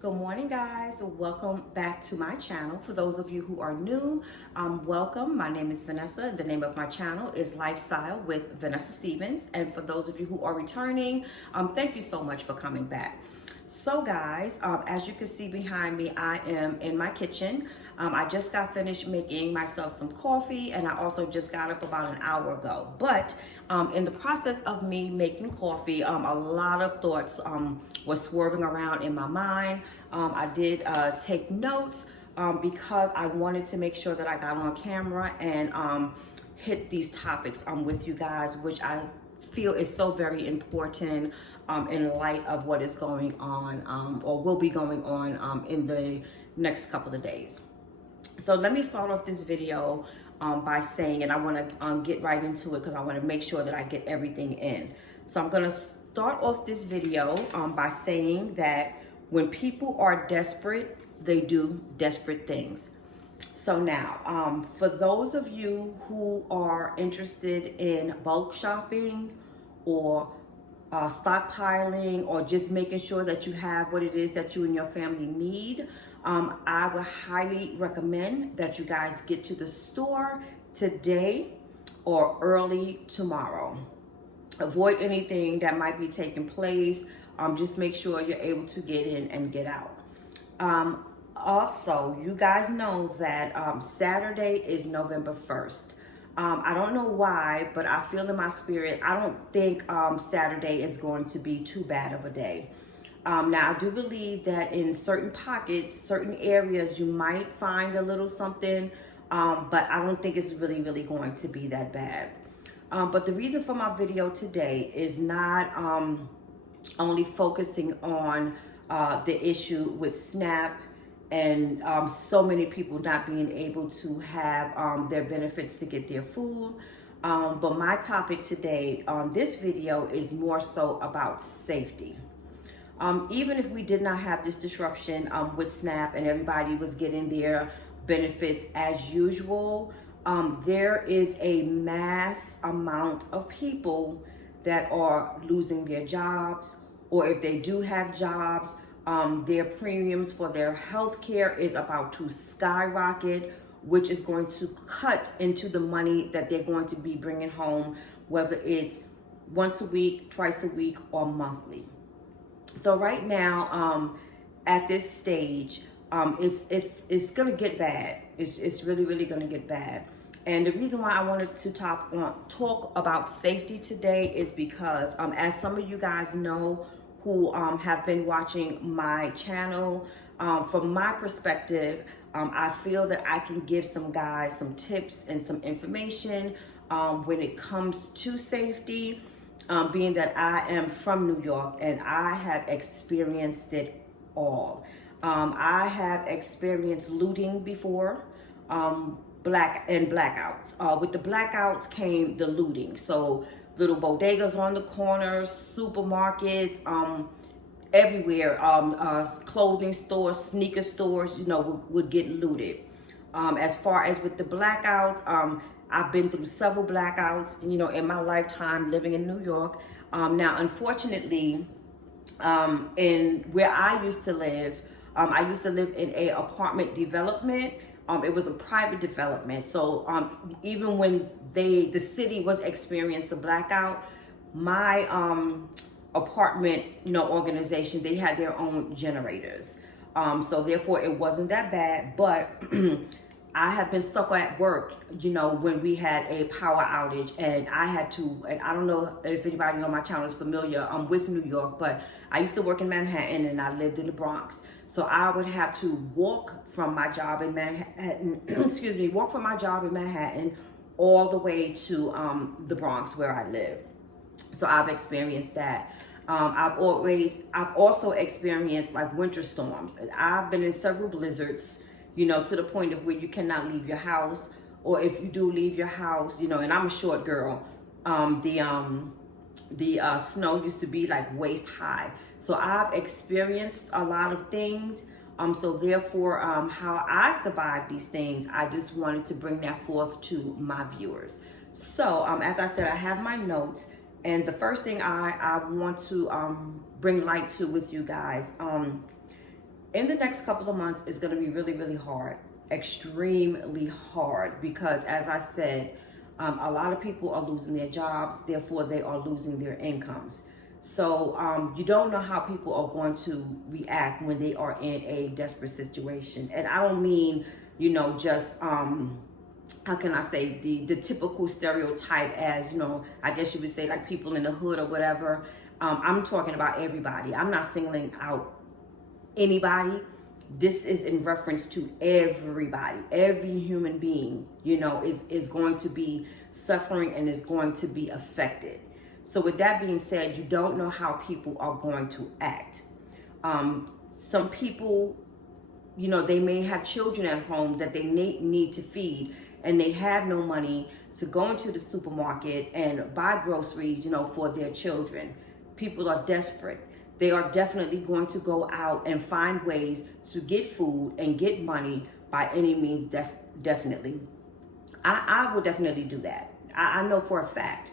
Good morning, guys. Welcome back to my channel. For those of you who are new, welcome. My name is Vanessa, and the name of my channel is Lifestyle with Vanessa Stevens. And for those of you who are returning, thank you so much for coming back. So, guys, as you can see behind me, I am in my kitchen. I just got finished making myself some coffee, and I also just got up about an hour ago. But in the process of me making coffee, a lot of thoughts were swerving around in my mind. I did take notes because I wanted to make sure that I got on camera and hit these topics with you guys, which I feel is so very important in light of what is going on or will be going on in the next couple of days. So let me start off this video by saying, and I want to get right into it because I want to make sure that I get everything in. So I'm going to start off this video by saying that when people are desperate, they do desperate things. So now, for those of you who are interested in bulk shopping or stockpiling or just making sure that you have what it is that you and your family need, I would highly recommend that you guys get to the store today or early tomorrow. Avoid anything that might be taking place. Just make sure you're able to get in and get out. Also, you guys know that Saturday is November 1st. I don't know why, but I feel in my spirit, I don't think Saturday is going to be too bad of a day. Now, I do believe that in certain pockets, certain areas, you might find a little something, but I don't think it's really going to be that bad. But the reason for my video today is not only focusing on the issue with SNAP and so many people not being able to have their benefits to get their food. But my topic today on this video is more so about safety. Even if we did not have this disruption with SNAP and everybody was getting their benefits as usual, there is a mass amount of people that are losing their jobs, or if they do have jobs, their premiums for their health care is about to skyrocket, which is going to cut into the money that they're going to be bringing home, whether it's once a week, twice a week, or monthly. So right now, at this stage, it's gonna get bad. It's really gonna get bad. And the reason why I wanted to talk about safety today is because, as some of you guys know who have been watching my channel, from my perspective, I feel that I can give some guys some tips and some information when it comes to safety, being that I am from New York and I have experienced it all. I have experienced looting before, blackouts. With the blackouts came the looting. So little bodegas on the corners, supermarkets, everywhere, clothing stores, sneaker stores, would get looted. As far as with the blackouts, I've been through several blackouts, in my lifetime living in New York. Now, unfortunately, in where I used to live in a apartment development. It was a private development. So even when the city was experiencing a blackout, my apartment, organization, they had their own generators. So therefore it wasn't that bad, but I have been stuck at work, when we had a power outage, and I had to, and I don't know if anybody on my channel is familiar with New York, but I used to work in Manhattan and I lived in the Bronx. So I would have to walk from my job in Manhattan, walk from my job in Manhattan all the way to the Bronx where I live. So I've experienced that. I've also experienced like winter storms. I've been in several blizzards, to the point of where you cannot leave your house, or if you do leave your house, and I'm a short girl, the snow used to be like waist high. So I've experienced a lot of things. So therefore, how I survived these things, I just wanted to bring that forth to my viewers. So as I said, I have my notes, and the first thing I want to bring light to with you guys, in the next couple of months, it's going to be really, really hard, extremely hard, because as I said, a lot of people are losing their jobs, therefore they are losing their incomes. So you don't know how people are going to react when they are in a desperate situation. And I don't mean, just how can I say, the typical stereotype as, I guess you would say like people in the hood or whatever. I'm talking about everybody. I'm not singling out anybody. This is in reference to everybody. Every human being, is going to be suffering and is going to be affected. So with that being said, you don't know how people are going to act. Some people, they may have children at home that they need to feed, and they have no money to go into the supermarket and buy groceries, for their children. People are desperate. They are definitely going to go out and find ways to get food and get money by any means, definitely. I will definitely do that. I know for a fact.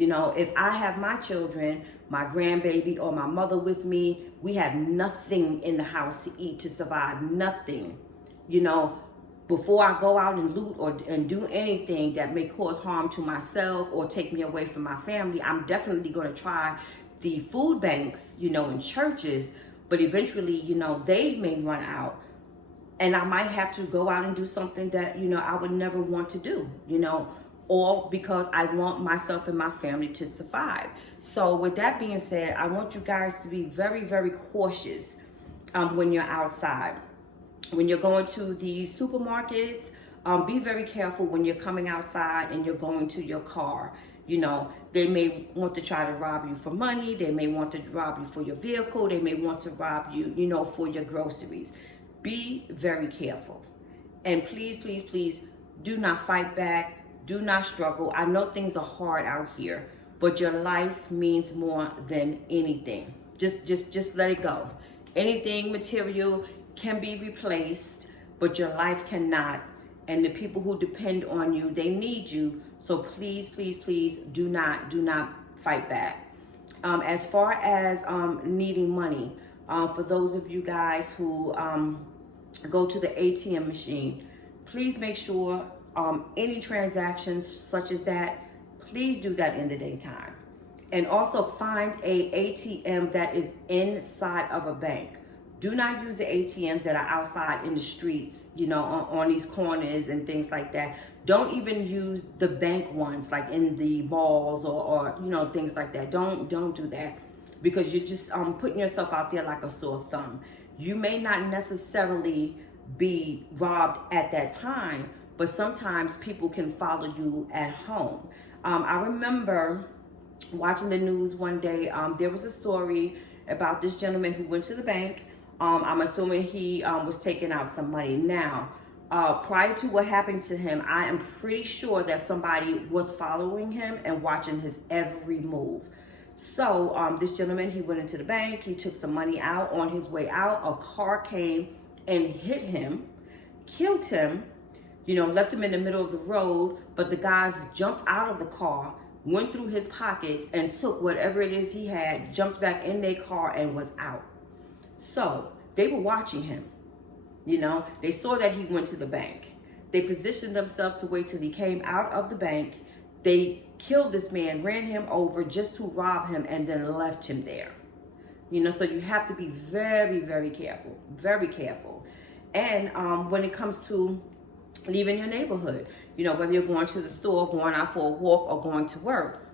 If I have my children, my grandbaby, or my mother with me, we have nothing in the house to eat to survive, nothing. Before I go out and loot and do anything that may cause harm to myself or take me away from my family, I'm definitely going to try the food banks, in churches, but eventually, they may run out. And I might have to go out and do something that, I would never want to do, all because I want myself and my family to survive. So with that being said, I want you guys to be very, very cautious when you're outside. When you're going to the supermarkets, be very careful when you're coming outside and you're going to your car. They may want to try to rob you for money. They may want to rob you for your vehicle. They may want to rob you, for your groceries. Be very careful. And please, please, please do not fight back. Do not struggle. I know things are hard out here, but your life means more than anything. Just let it go. Anything material can be replaced, but your life cannot. And the people who depend on you, they need you. So please, please, please do not fight back. As far as needing money, for those of you guys who go to the ATM machine, please make sure any transactions such as that, please do that in the daytime. And also find a ATM that is inside of a bank. Do not use the ATMs that are outside in the streets, on these corners and things like that. Don't even use the bank ones like in the malls or things like that. Don't do that, because you're just putting yourself out there like a sore thumb. You may not necessarily be robbed at that time, but sometimes people can follow you at home. I remember watching the news one day. There was a story about this gentleman who went to the bank. I'm assuming he was taking out some money. Now, prior to what happened to him, I am pretty sure that somebody was following him and watching his every move. So this gentleman, he went into the bank, he took some money out. On his way out, a car came and hit him, killed him, left him in the middle of the road, but the guys jumped out of the car, went through his pockets and took whatever it is he had, jumped back in their car and was out. So they were watching him. They saw that he went to the bank. They positioned themselves to wait till he came out of the bank. They killed this man, ran him over just to rob him, and then left him there. So you have to be very, very careful, very careful. And when it comes to leaving your neighborhood, whether you're going to the store, going out for a walk, or going to work,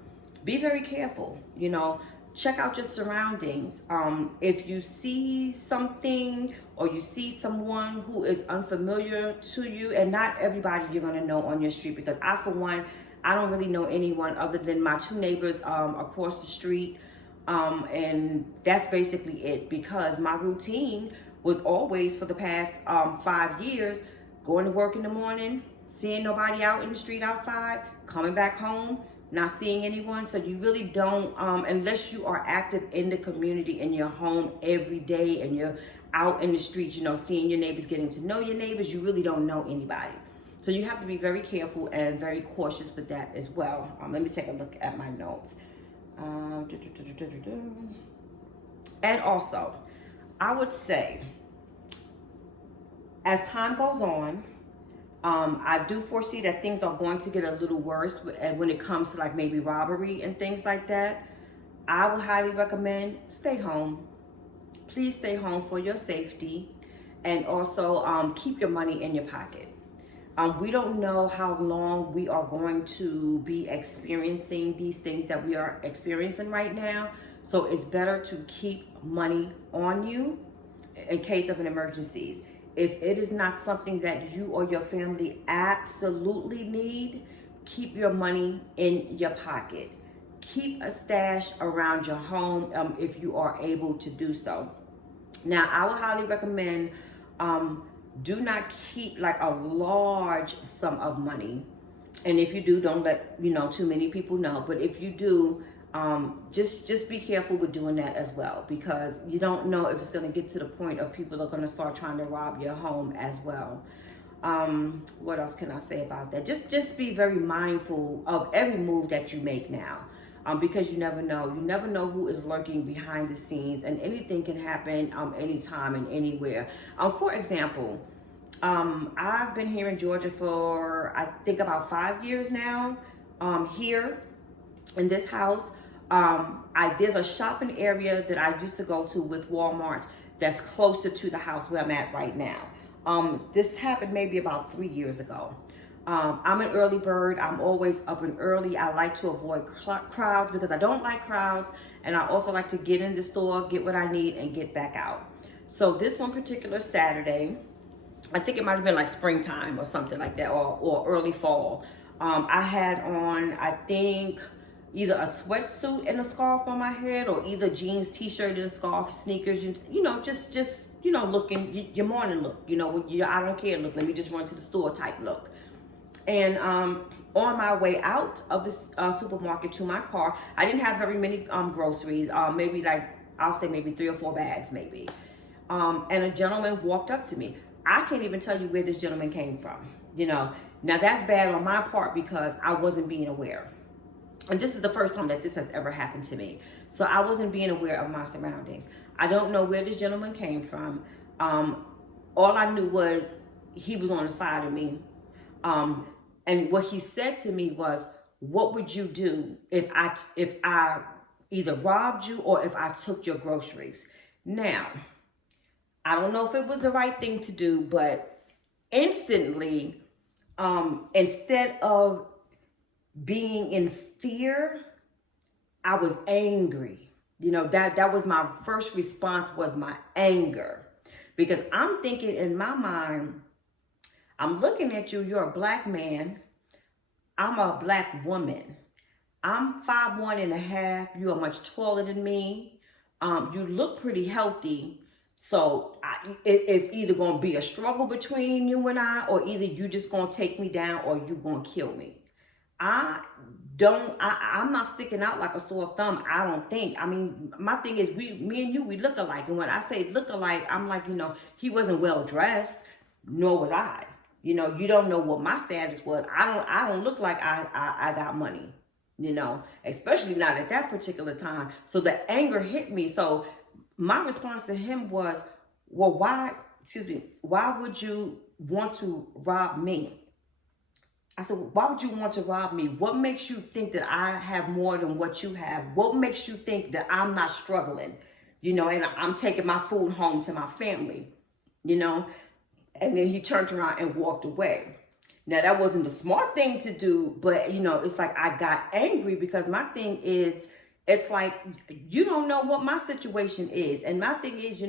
be very careful. Check out your surroundings. If you see something or you see someone who is unfamiliar to you, and not everybody you're gonna know on your street, because I, for one, I don't really know anyone other than my two neighbors across the street. And that's basically it, because my routine was always, for the past 5 years, going to work in the morning, seeing nobody out in the street outside, coming back home, not seeing anyone. So you really don't, unless you are active in the community, in your home every day, and you're out in the streets, seeing your neighbors, getting to know your neighbors, you really don't know anybody. So you have to be very careful and very cautious with that as well. Let me take a look at my notes. And also, I would say, As time goes on, I do foresee that things are going to get a little worse when it comes to like maybe robbery and things like that. I would highly recommend stay home. Please stay home for your safety, and also keep your money in your pocket. We don't know how long we are going to be experiencing these things that we are experiencing right now. So it's better to keep money on you in case of an emergencies. If it is not something that you or your family absolutely need, keep your money in your pocket. Keep a stash around your home if you are able to do so. Now, I would highly recommend do not keep like a large sum of money. And if you do, don't let too many people know. But if you do, just be careful with doing that as well, because you don't know if it's going to get to the point of people are going to start trying to rob your home as well. What else can I say about that? Just be very mindful of every move that you make now. Because you never know. You never know who is lurking behind the scenes, and anything can happen anytime and anywhere. For example, I've been here in Georgia for I think about 5 years now. Here in this house, there's a shopping area that I used to go to with Walmart that's closer to the house where I'm at right now. This happened maybe about 3 years ago. I'm an early bird. I'm always up and early. I like to avoid crowds because I don't like crowds. And I also like to get in the store, get what I need, and get back out. So this one particular Saturday, I think it might have been like springtime or something like that, or early fall. I had on, I think, either a sweatsuit and a scarf on my head, or either jeans, t-shirt and a scarf, sneakers, just looking your morning look, I don't care look, let me just run to the store type look. And on my way out of the supermarket to my car, I didn't have very many groceries, maybe like, I'll say maybe 3 or 4 bags maybe. And a gentleman walked up to me. I can't even tell you where this gentleman came from, Now that's bad on my part because I wasn't being aware. And this is the first time that this has ever happened to me. So I wasn't being aware of my surroundings. I don't know where this gentleman came from. All I knew was he was on the side of me. And what he said to me was, what would you do if I either robbed you or if I took your groceries? Now, I don't know if it was the right thing to do, but instantly, instead of being in fear, I was angry. That was my first response, was my anger. Because I'm thinking in my mind, I'm looking at you, you're a black man, I'm a black woman. I'm 5'1.5", you are much taller than me. You look pretty healthy. So it's either going to be a struggle between you and I, or either you just going to take me down or you going to kill me. I'm not sticking out like a sore thumb, I don't think. I mean, my thing is, me and you, we look alike. And when I say look alike, I'm like, he wasn't well dressed, nor was I. You don't know what my status was. I don't look like I got money, especially not at that particular time. So the anger hit me. So my response to him was, well, why would you want to rob me? I said, why would you want to rob me? What makes you think that I have more than what you have? What makes you think that I'm not struggling? And I'm taking my food home to my family, And then he turned around and walked away. Now, that wasn't the smart thing to do, but, it's like I got angry because my thing is, it's like, you don't know what my situation is. And my thing is,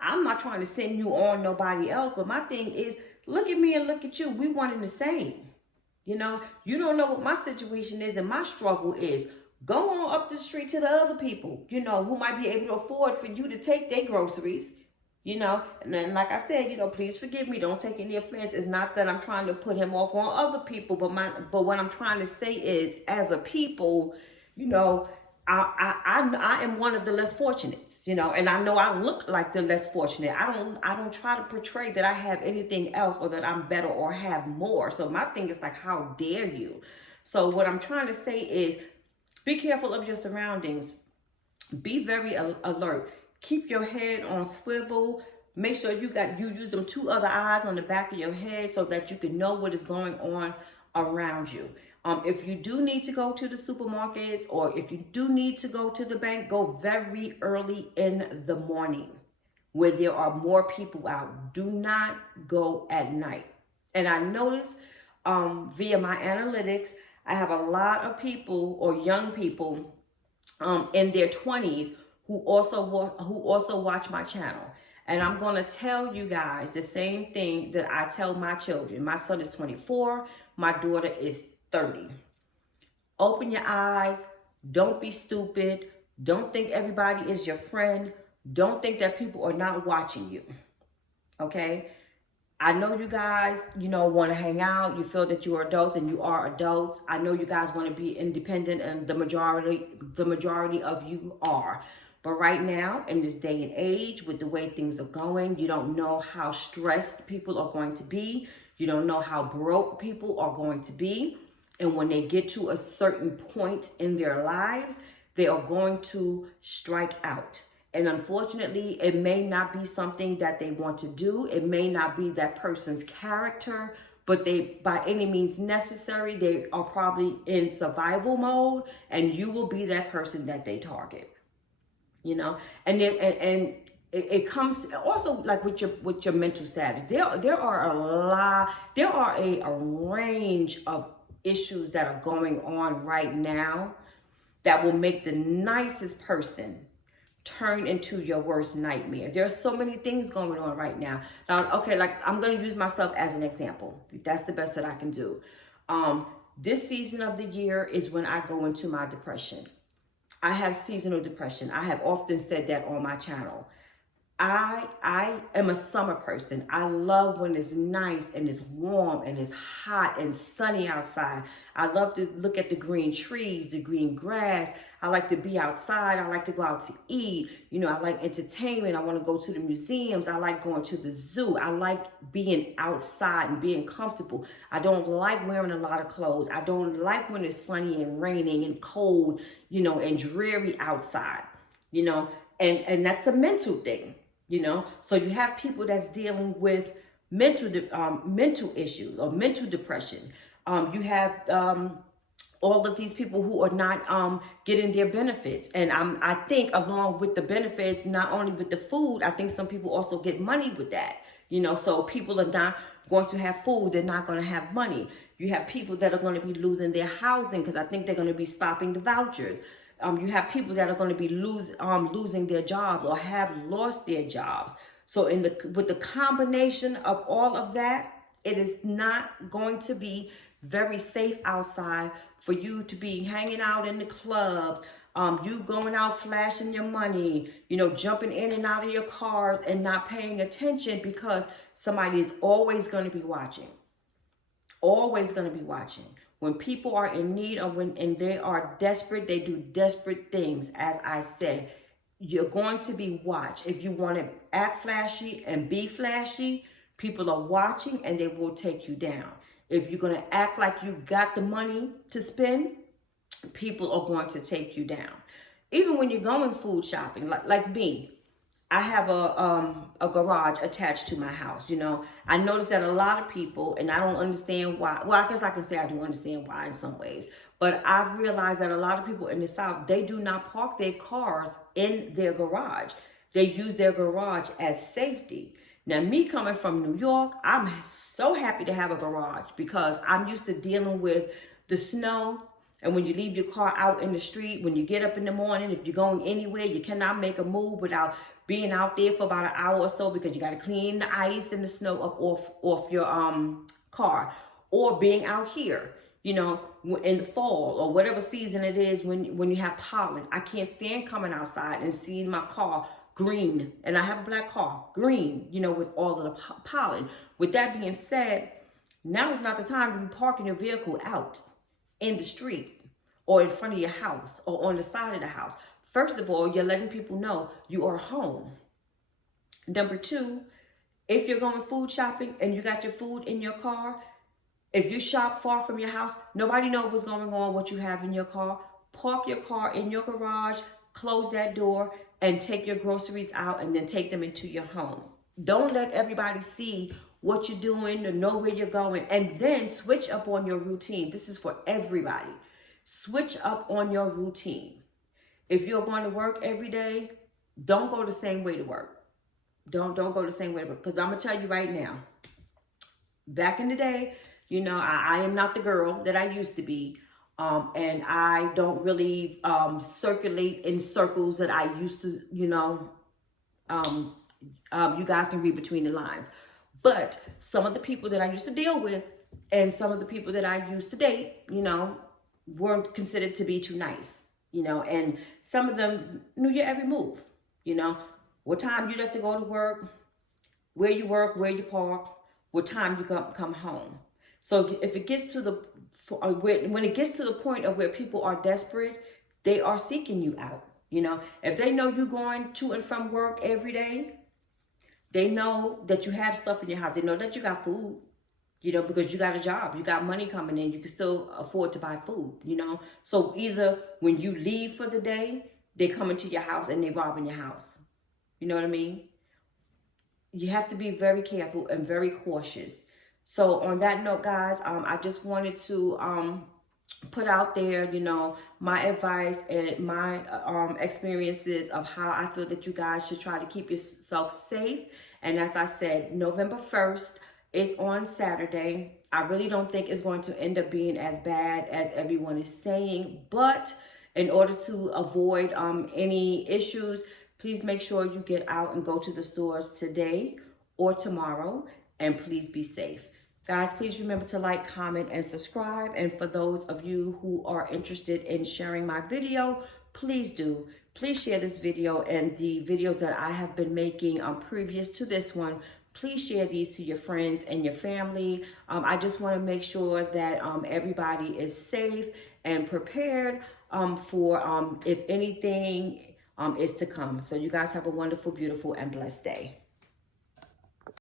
I'm not trying to send you on nobody else, but my thing is, look at me and look at you. We one and the same. You don't know what my situation is and my struggle is. Go on up the street to the other people, who might be able to afford for you to take their groceries, and then, like I said, please forgive me. Don't take any offense. It's not that I'm trying to put him off on other people, but what I'm trying to say is, as a people, I am one of the less fortunate, and I know I look like the less fortunate. I don't try to portray that I have anything else or that I'm better or have more. So my thing is like, how dare you? So what I'm trying to say is, be careful of your surroundings. Be very alert. Keep your head on swivel. Make sure you use them two other eyes on the back of your head so that you can know what is going on around you. If you do need to go to the supermarkets or if you do need to go to the bank, go very early in the morning where there are more people out. Do not go at night. And I notice via my analytics, I have a lot of people or young people in their 20s who also watch my channel. And I'm going to tell you guys the same thing that I tell my children. My son is 24. My daughter is 30. Open your eyes. Don't be stupid. Don't think everybody is your friend. Don't think that people are not watching you. Okay? I know you guys, want to hang out. You feel that you are adults and you are adults. I know you guys want to be independent and the majority of you are. But right now, in this day and age, with the way things are going, you don't know how stressed people are going to be. You don't know how broke people are going to be. And when they get to a certain point in their lives, they are going to strike out. And unfortunately, it may not be something that they want to do. It may not be that person's character, but they, by any means necessary, they are probably in survival mode, and you will be that person that they target. And it comes also like with your mental status. There are a range of issues that are going on right now that will make the nicest person turn into your worst nightmare. There are so many things going on right now. Okay, like I'm going to use myself as an example. That's the best that I can do. This season of the year is when I go into my depression. I have seasonal depression. I have often said that on my channel. I am a summer person. I love when it's nice and it's warm and it's hot and sunny outside. I love to look at the green trees, the green grass. I like to be outside. I like to go out to eat. I like entertainment. I want to go to the museums. I like going to the zoo. I like being outside and being comfortable. I don't like wearing a lot of clothes. I don't like when it's sunny and raining and cold, and dreary outside, and that's a mental thing. So you have people that's dealing with mental issues or mental depression. You have all of these people who are not getting their benefits. And I think along with the benefits, not only with the food, I think some people also get money with that. So people are not going to have food. They're not going to have money. You have people that are going to be losing their housing because I think they're going to be stopping the vouchers. You have people that are going to be losing their jobs or have lost their jobs. So with the combination of all of that, it is not going to be very safe outside for you to be hanging out in the clubs, you going out flashing your money, jumping in and out of your cars and not paying attention because somebody is always going to be watching. Always going to be watching. When people are in need and they are desperate, they do desperate things. As I said, you're going to be watched. If you want to act flashy and be flashy, people are watching and they will take you down. If you're going to act like you got the money to spend, people are going to take you down. Even when you're going food shopping, like me, I have a garage attached to my house. I notice that a lot of people, and I don't understand why. Well, I guess I can say I do understand why in some ways. But I've realized that a lot of people in the South, they do not park their cars in their garage. They use their garage as safety. Now, me coming from New York, I'm so happy to have a garage because I'm used to dealing with the snow. And when you leave your car out in the street, when you get up in the morning, if you're going anywhere, you cannot make a move without being out there for about an hour or so because you got to clean the ice and the snow up off your car, or being out here, in the fall or whatever season it is when you have pollen. I can't stand coming outside and seeing my car green, and I have a black car, green, with all of the pollen. With that being said, now is not the time to be parking your vehicle out in the street or in front of your house or on the side of the house. First of all, you're letting people know you are home. Number two, if you're going food shopping and you got your food in your car, if you shop far from your house, nobody knows what's going on, what you have in your car. Park your car in your garage, close that door, and take your groceries out and then take them into your home. Don't let everybody see what you're doing to know where you're going. And then switch up on your routine. This is for everybody. Switch up on your routine. If you're going to work every day, don't go the same way to work. Don't go the same way to work. Because I'm going to tell you right now, back in the day, you know, I am not the girl that I used to be. And I don't really circulate in circles that I used to, you know. You guys can read between the lines. But some of the people that I used to deal with and some of the people that I used to date, you know, weren't considered to be too nice, you know. And some of them knew your every move, you know. What time you left to go to work, where you work, where you park, what time you come home. So if it gets to the, when it gets to the point of where people are desperate, they are seeking you out. You know, if they know you're going to and from work every day, they know that you have stuff in your house. They know that you got food, you know, because you got a job, you got money coming in, you can still afford to buy food, you know. So either when you leave for the day, they come into your house and they rob in your house. You know what I mean? You have to be very careful and very cautious. So on that note, guys, I just wanted to put out there, you know, my advice and my experiences of how I feel that you guys should try to keep yourself safe. And as I said, November 1st is on Saturday. I really don't think it's going to end up being as bad as everyone is saying. But in order to avoid any issues, please make sure you get out and go to the stores today or tomorrow. And please be safe. Guys, please remember to like, comment, and subscribe. And for those of you who are interested in sharing my video, please do. Please share this video and the videos that I have been making previous to this one. Please share these to your friends and your family. I just want to make sure that everybody is safe and prepared for if anything is to come. So you guys have a wonderful, beautiful, and blessed day.